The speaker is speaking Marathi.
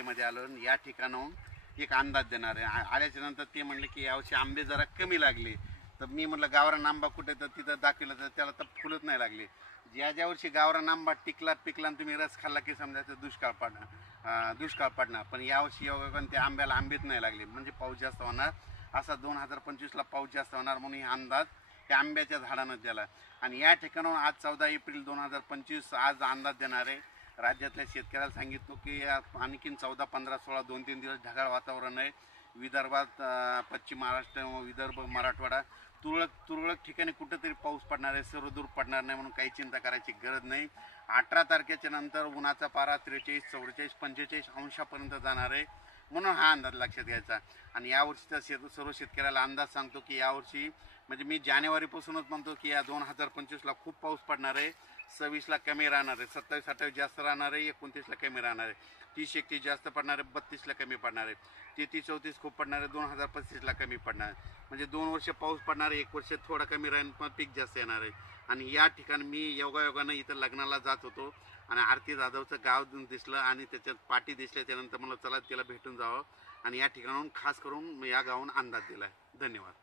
मध्ये आलो या ठिकाणाहून एक अंदाज देणार आहे। आल्याच्या नंतर ते म्हणले की यावर्षी आंबे जरा कमी लागले, तर मी म्हटलं गावरान आंबा कुठे, तर तिथं दाखवलं तर त्याला तर फुलच नाही लागली। ज्या वर्षी गावरान आंबा टिकला पिकला आणि तुम्ही रस खाल्ला की समजायचं दुष्काळ पडणार, पण यावर्षी योगायोगाने त्या आंब्याला आंबेच नाही लागले, म्हणजे पाऊस जास्त होणार असा 2025ला पाऊस जास्त होणार म्हणून हे अंदाज त्या आंब्याच्या झाडानं दिला। आणि या ठिकाणाहून आज 14 एप्रिल 2025 आज अंदाज देणार आहे। राज्यातल्या शेतकऱ्याला सांगितलं की आणखीन 14, 15, 16 2-3 दिवस ढगाळ वातावरण आहे। विदर्भात, पश्चिम महाराष्ट्र, विदर्भ, मराठवाडा तुरळक ठिकाणी कुठेतरी पाऊस पडणार आहे, सर्वदूर पडणार नाही, म्हणून काही चिंता करायची गरज नाही। 18 तारखेच्या नंतर उन्हाचा पारा 43, 44, 45 अंशापर्यंत जाणार आहे, म्हणून हा अंदाज लक्षात घ्यायचा। आणि यावर्षीचा सर्व शेतकऱ्याला अंदाज सांगतो की यावर्षी म्हणजे मी जानेवारीपासूनच म्हणतो की या 2025ला खूप पाऊस पडणार आहे। 26ला कमी राहणार आहे, 27-28 जास्त राहणार आहे, 29ला कमी राहणार आहे, 30-31 जास्त पडणार आहे, 32ला कमी पडणार आहे, 33-34 खूप पडणार आहे, 2025ला कमी पडणार आहे। म्हणजे 2 वर्ष पाऊस पडणार आहे, 1 वर्ष थोडा कमी राहील, पण पीक जास्त येणार आहे। आणि या ठिकाणी मी योगायोगानं इथं लग्नाला जात होतो आणि आरती जाधवचं गाव दिसलं आणि त्याच्यात पाठी दिसल्या, त्यानंतर मला चला तिला भेटून जावं आणि या ठिकाणाहून खास करून या गावाहून अंदाज दिला आहे। धन्यवाद।